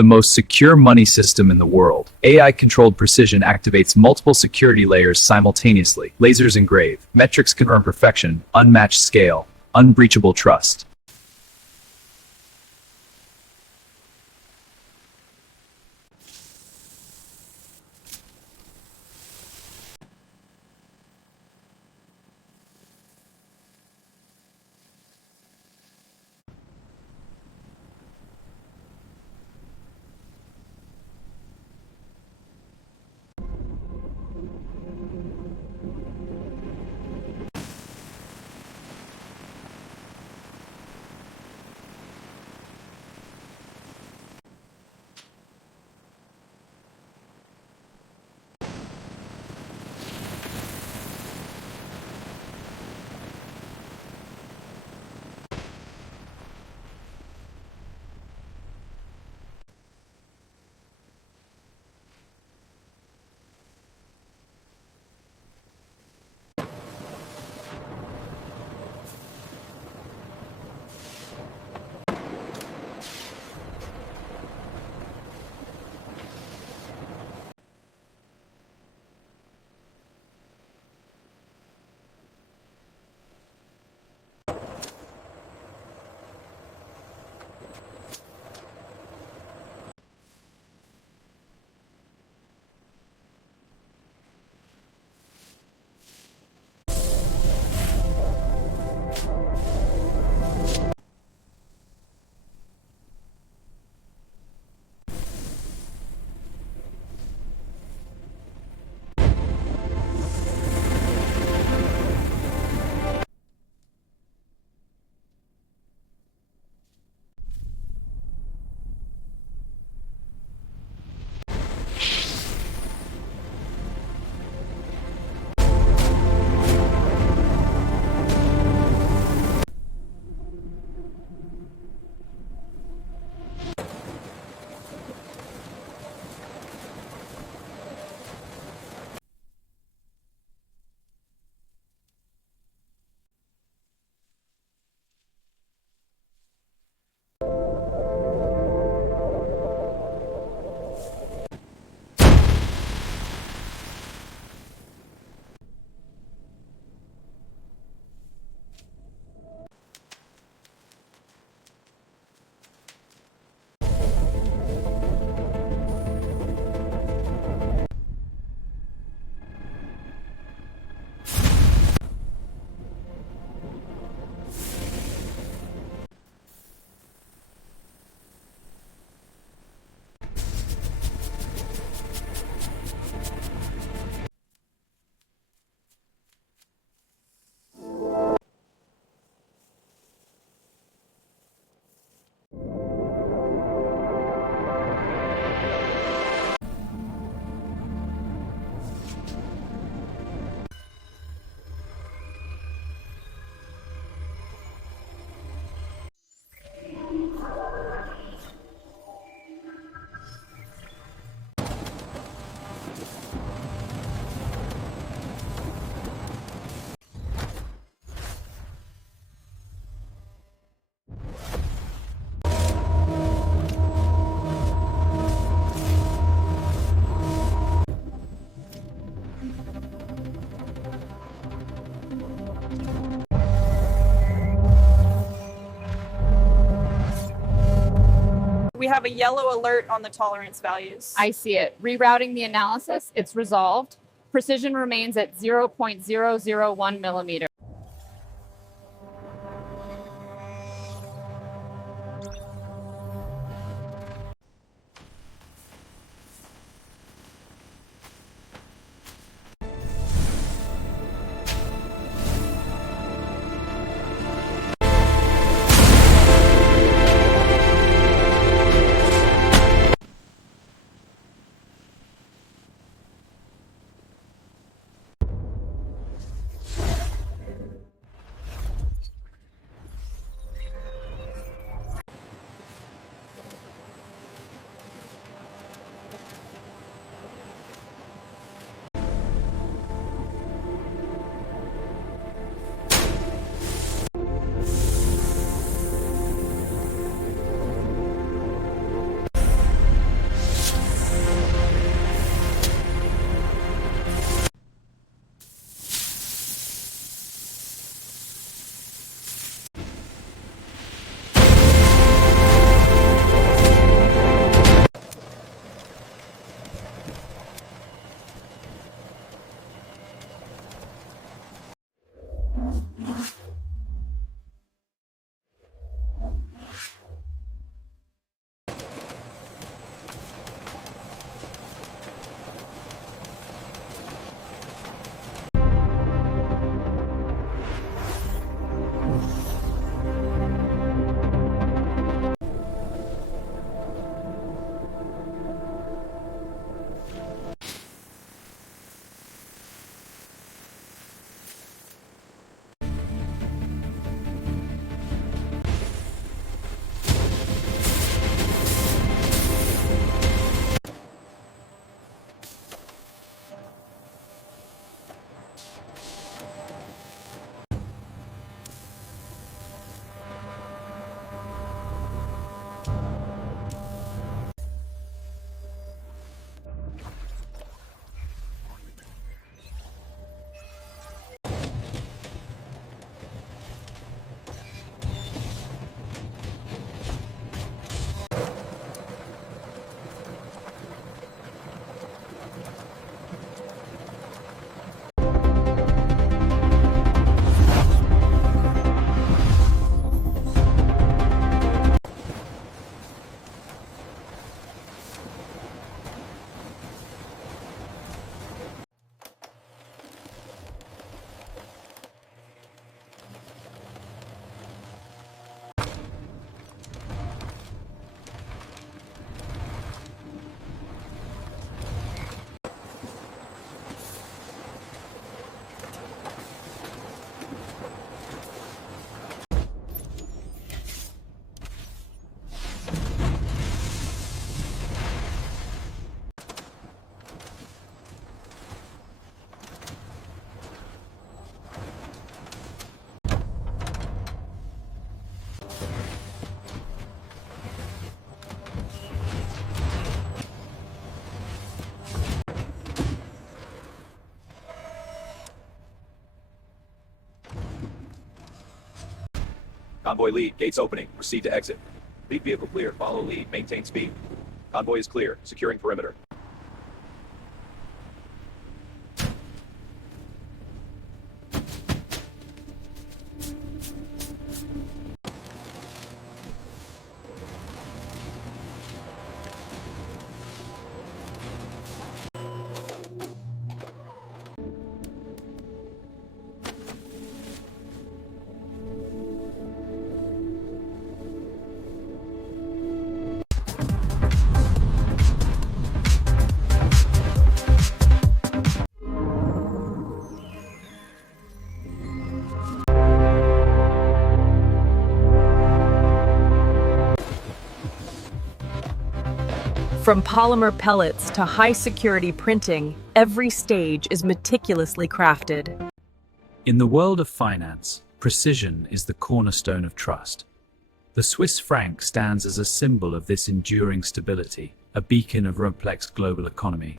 the most secure money system in the world. AI-controlled precision activates multiple security layers simultaneously. Lasers engrave. Metrics confirm perfection. Unmatched scale. Unbreachable trust. We have a yellow alert on the tolerance values. I see it. Rerouting the analysis, it's resolved. Precision remains at 0.001 millimeter. Convoy lead, gates opening, proceed to exit. Lead vehicle clear, follow lead, maintain speed. Convoy is clear, securing perimeter. From polymer pellets to high-security printing, every stage is meticulously crafted. In the world of finance, precision is the cornerstone of trust. The Swiss franc stands as a symbol of this enduring stability, a beacon of complex global economy.